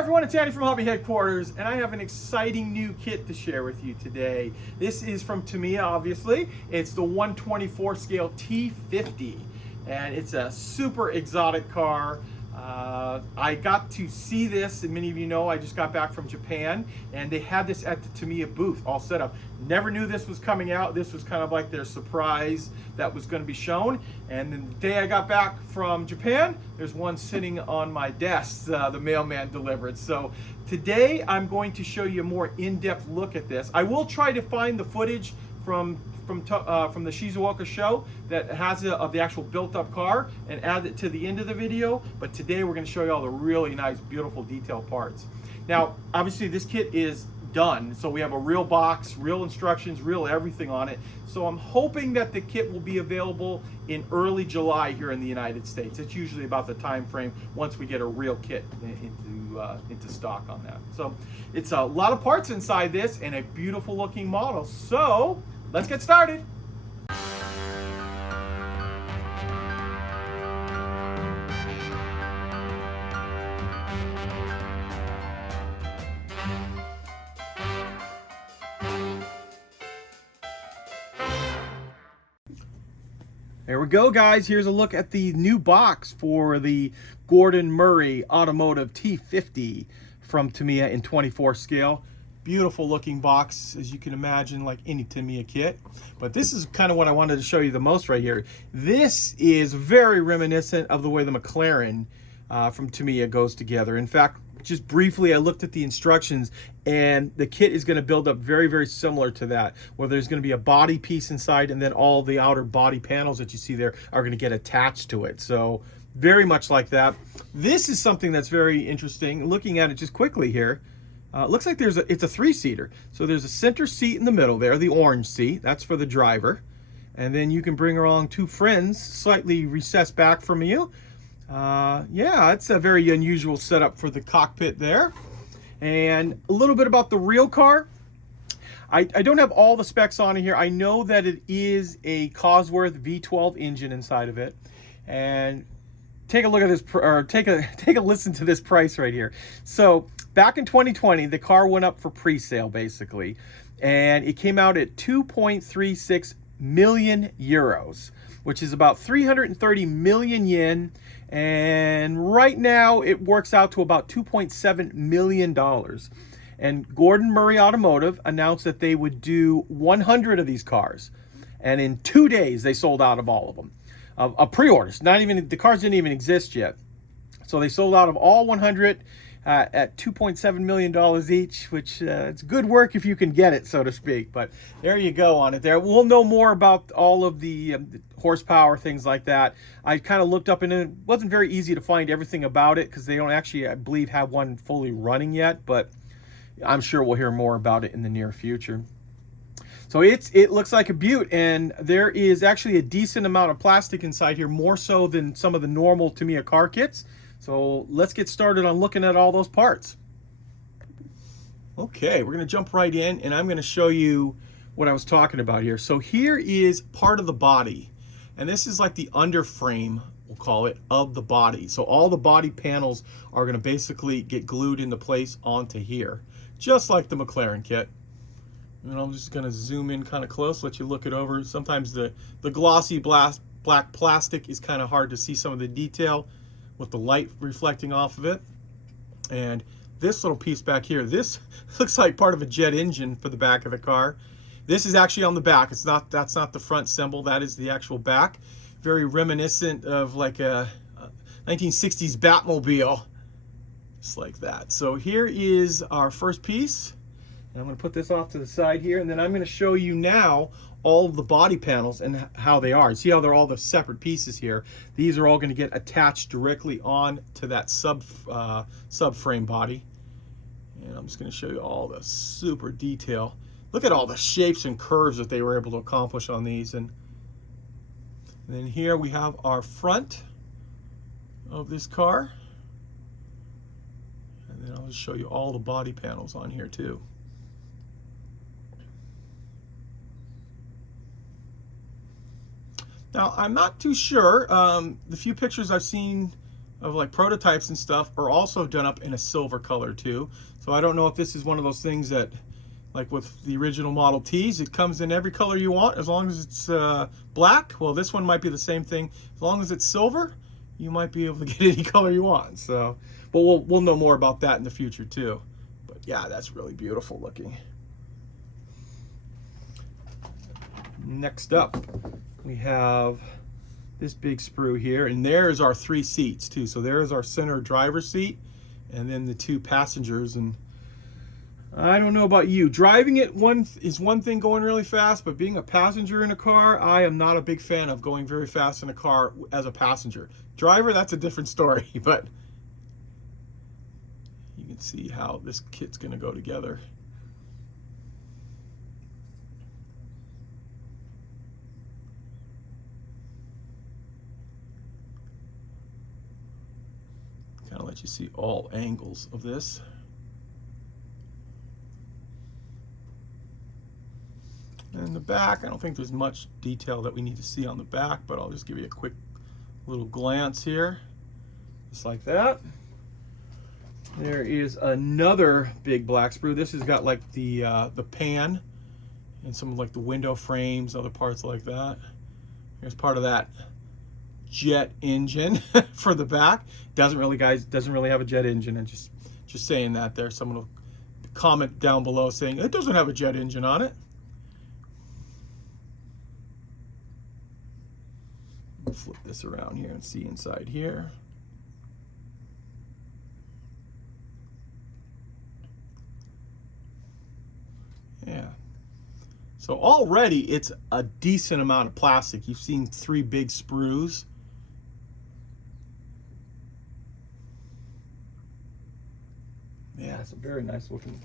everyone, it's Andy from Hobby Headquarters, and I have an exciting new kit to share with you today. This is from Tamiya, obviously. It's the 1/24 scale T50, and it's a super exotic car. I got to see this, and many of you know I just got back from Japan, and they had this at the Tamiya booth all set up. Never knew this was coming out. This was kind of like their surprise that was going to be shown. And then the day I got back from Japan, there's one sitting on my desk, the mailman delivered. So today I'm going to show you a more in-depth look at this. I will try to find the footage from the Shizuoka show that has of the actual built-up car and add it to the end of the video. But today we're going to show you all the really nice, beautiful detail parts. Now, obviously this kit is done, so we have a real box, real instructions, real everything on it. So I'm hoping that the kit will be available in early July here in the United States. It's usually about the time frame once we get a real kit into stock on that. So it's a lot of parts inside this and a beautiful looking model. So let's get started. There we go, guys. Here's a look at the new box for the Gordon Murray Automotive T50 from Tamiya in 24 scale. Beautiful looking box, as you can imagine, like any Tamiya kit. But this is kind of what I wanted to show you the most right here. This is very reminiscent of the way the McLaren from Tamiya goes together. In fact, just briefly, I looked at the instructions, and the kit is going to build up very, very similar to that, where there's going to be a body piece inside, and then all the outer body panels that you see there are going to get attached to it. So very much like that. This is something that's very interesting. Looking at it just quickly here, it looks like it's a three-seater. So there's a center seat in the middle there, the orange seat. That's for the driver. And then you can bring along two friends, slightly recessed back from you. Yeah, it's a very unusual setup for the cockpit there. And a little bit about the real car. I don't have all the specs on it here. I know that it is a Cosworth V12 engine inside of it. And take a look at this, or take a listen to this price right here. So back in 2020, the car went up for pre-sale basically, and it came out at 2.36 million euros, which is about 330 million yen. And right now it works out to about $2.7 million. And Gordon Murray Automotive announced that they would do 100 of these cars. And in 2 days, they sold out of all of them. Of pre-orders. Not even, the cars didn't even exist yet. So they sold out of all 100 at $2.7 million each, which it's good work if you can get it, so to speak. But there you go on it there. We'll know more about all of the horsepower, things like that. I kind of looked up, and it wasn't very easy to find everything about it because they don't actually, I believe, have one fully running yet, but I'm sure we'll hear more about it in the near future. So it looks like a beaut, and there is actually a decent amount of plastic inside here, more so than some of the normal Tamiya car kits. So let's get started on looking at all those parts. Okay, we're going to jump right in, and I'm going to show you what I was talking about here. So here is part of the body, and this is like the underframe, we'll call it, of the body. So all the body panels are going to basically get glued into place onto here, just like the McLaren kit. And I'm just going to zoom in kind of close, let you look it over. Sometimes the glossy black plastic is kind of hard to see some of the detail with the light reflecting off of it. And this little piece back here, this looks like part of a jet engine for the back of the car. This is actually on the back. That's not the front symbol. That is the actual back. Very reminiscent of like a 1960s Batmobile, just like that. So here is our first piece. And I'm going to put this off to the side here, and then I'm going to show you now all of the body panels and how they are. See how they're all the separate pieces here? These are all going to get attached directly on to that subframe body. And I'm just going to show you all the super detail. Look at all the shapes and curves that they were able to accomplish on these. And then here we have our front of this car. And then I'll just show you all the body panels on here too. Now, I'm not too sure. The few pictures I've seen of like prototypes and stuff are also done up in a silver color too. So I don't know if this is one of those things that, like with the original Model Ts, it comes in every color you want as long as it's black. Well, this one might be the same thing. As long as it's silver, you might be able to get any color you want. So, but we'll know more about that in the future too. But yeah, that's really beautiful looking. Next up, we have this big sprue here, and there's our 3 seats too. So there's our center driver's seat, and then the 2 passengers. And I don't know about you, driving it is one thing, going really fast, but being a passenger in a car, I am not a big fan of going very fast in a car as a passenger. Driver, that's a different story, but you can see how this kit's gonna go together. Kind of let you see all angles of this. And the back, I don't think there's much detail that we need to see on the back, but I'll just give you a quick little glance here, just like that. There is another big black sprue. This has got like the pan and some of like the window frames, other parts like that. Here's part of that jet engine for the back. Doesn't really have a jet engine. And just saying that there. Someone will comment down below saying it doesn't have a jet engine on it. Flip this around here and see inside here. Yeah. So already it's a decent amount of plastic. You've seen 3 big sprues. Yeah, it's a very nice looking.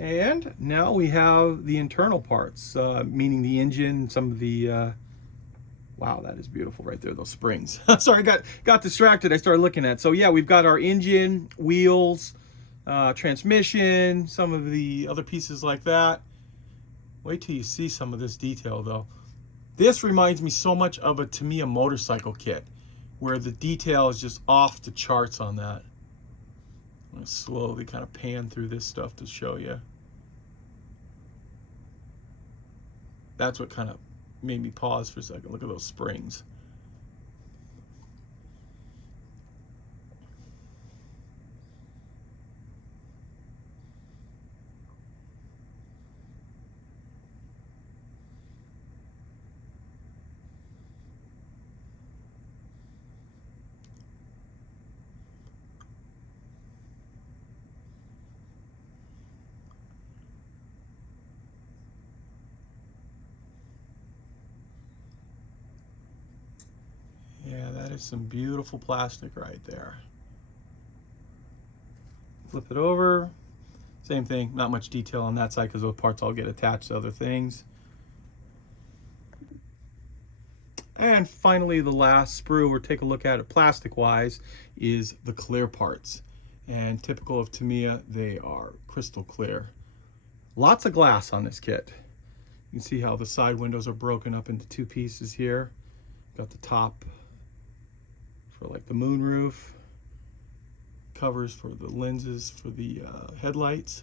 And now we have the internal parts, meaning the engine, some of the, wow, that is beautiful right there, those springs. Sorry, got distracted. I started looking at it. So yeah, we've got our engine, wheels, transmission, some of the other pieces like that. Wait till you see some of this detail though. This reminds me so much of a Tamiya motorcycle kit, where the detail is just off the charts on that. I'm going to slowly kind of pan through this stuff to show you. That's what kind of made me pause for a second. Look at those springs. Yeah, that is some beautiful plastic right there. Flip it over. Same thing, not much detail on that side because those parts all get attached to other things. And finally, the last sprue we'll take a look at it plastic-wise is the clear parts. And typical of Tamiya, they are crystal clear. Lots of glass on this kit. You can see how the side windows are broken up into 2 pieces here. Got the top for like the moonroof, covers for the lenses for the headlights.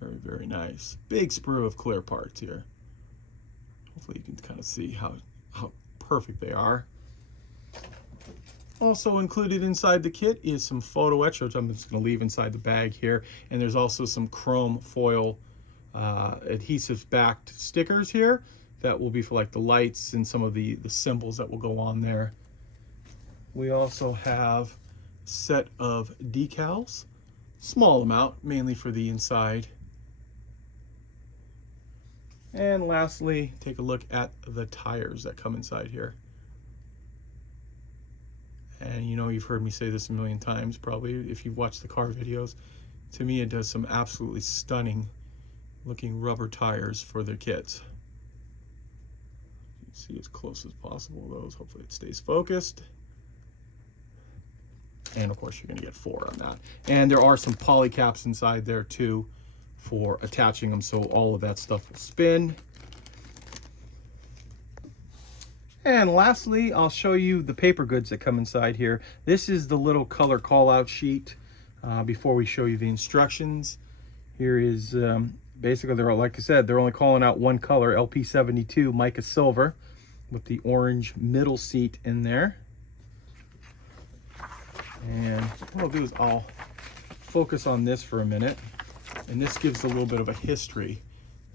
Very, very nice. Big sprue of clear parts here. Hopefully you can kind of see how perfect they are. Also included inside the kit is some photo etch, which I'm just going to leave inside the bag here. And there's also some chrome foil adhesive backed stickers here that will be for like the lights and some of the symbols that will go on there. We also have a set of decals, small amount, mainly for the inside. And lastly, take a look at the tires that come inside here. And you know, you've heard me say this a million times, probably, if you've watched the car videos. Tamiya does some absolutely stunning looking rubber tires for their kits. You can see as close as possible those. Hopefully it stays focused. And of course, you're going to get 4 on that. And there are some poly caps inside there too for attaching them, so all of that stuff will spin. And lastly, I'll show you the paper goods that come inside here. This is the little color call out sheet before we show you the instructions. Here is basically, they're, like I said, they're only calling out one color, LP72 mica silver, with the orange middle seat in there. And what I'll do is I'll focus on this for a minute, and this gives a little bit of a history.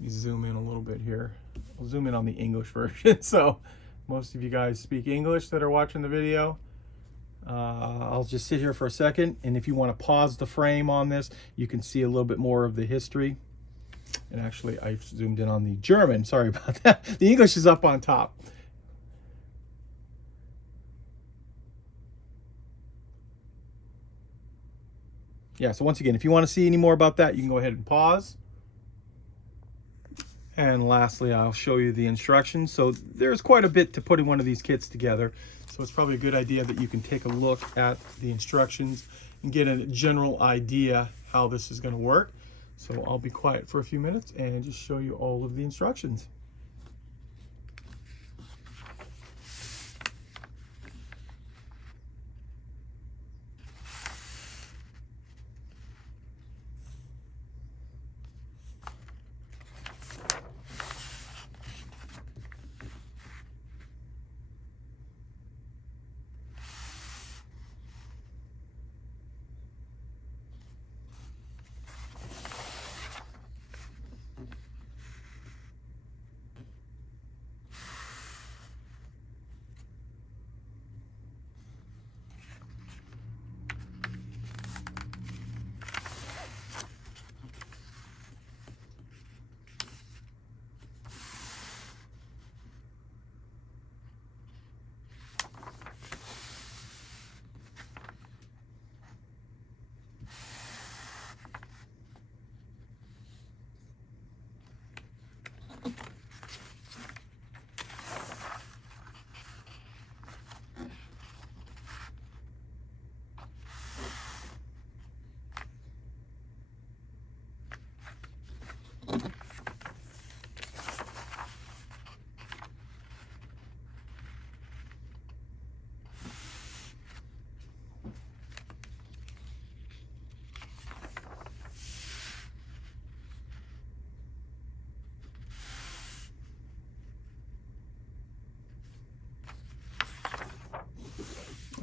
Let me zoom in a little bit here. I'll zoom in on the English version. So most of you guys speak English that are watching the video. I'll just sit here for a second, and if you want to pause the frame on this, you can see a little bit more of the history. And actually, I've zoomed in on the German. Sorry about that. The English is up on top. Yeah, so once again, if you want to see any more about that, you can go ahead and pause. And lastly, I'll show you the instructions. So there's quite a bit to putting one of these kits together. So it's probably a good idea that you can take a look at the instructions and get a general idea how this is going to work. So I'll be quiet for a few minutes and just show you all of the instructions.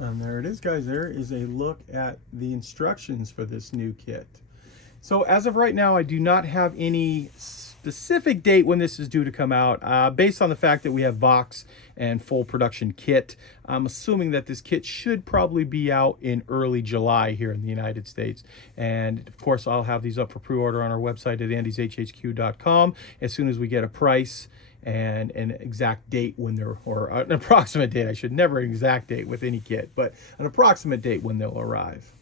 And there it is, guys. There is a look at the instructions for this new kit. So as of right now, I do not have any specific date when this is due to come out. Based on the fact that we have box and full production kit, I'm assuming that this kit should probably be out in early July here in the United States. And of course, I'll have these up for pre-order on our website at andyshhq.com as soon as we get a price and an exact date when they're, or an approximate date. I should never an exact date with any kit, but an approximate date when they'll arrive.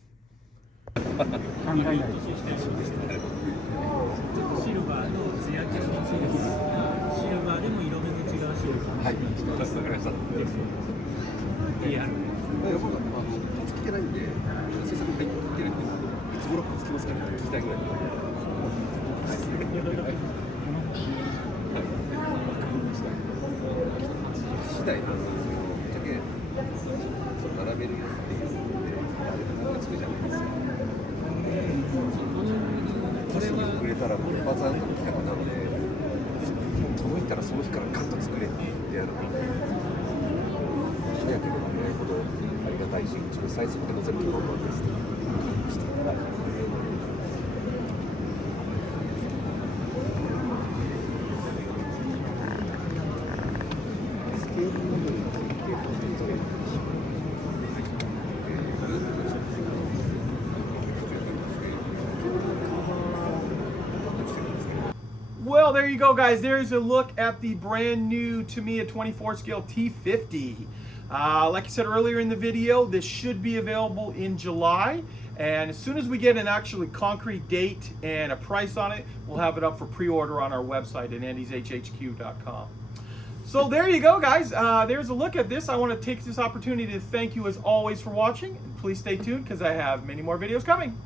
Well, there you go, guys. There's a look at the brand new Tamiya 24 scale T50. Like I said earlier in the video, this should be available in July. And as soon as we get an actually concrete date and a price on it, we'll have it up for pre-order on our website at andyshhq.com. So there you go, guys. There's a look at this. I want to take this opportunity to thank you as always for watching. And please stay tuned because I have many more videos coming.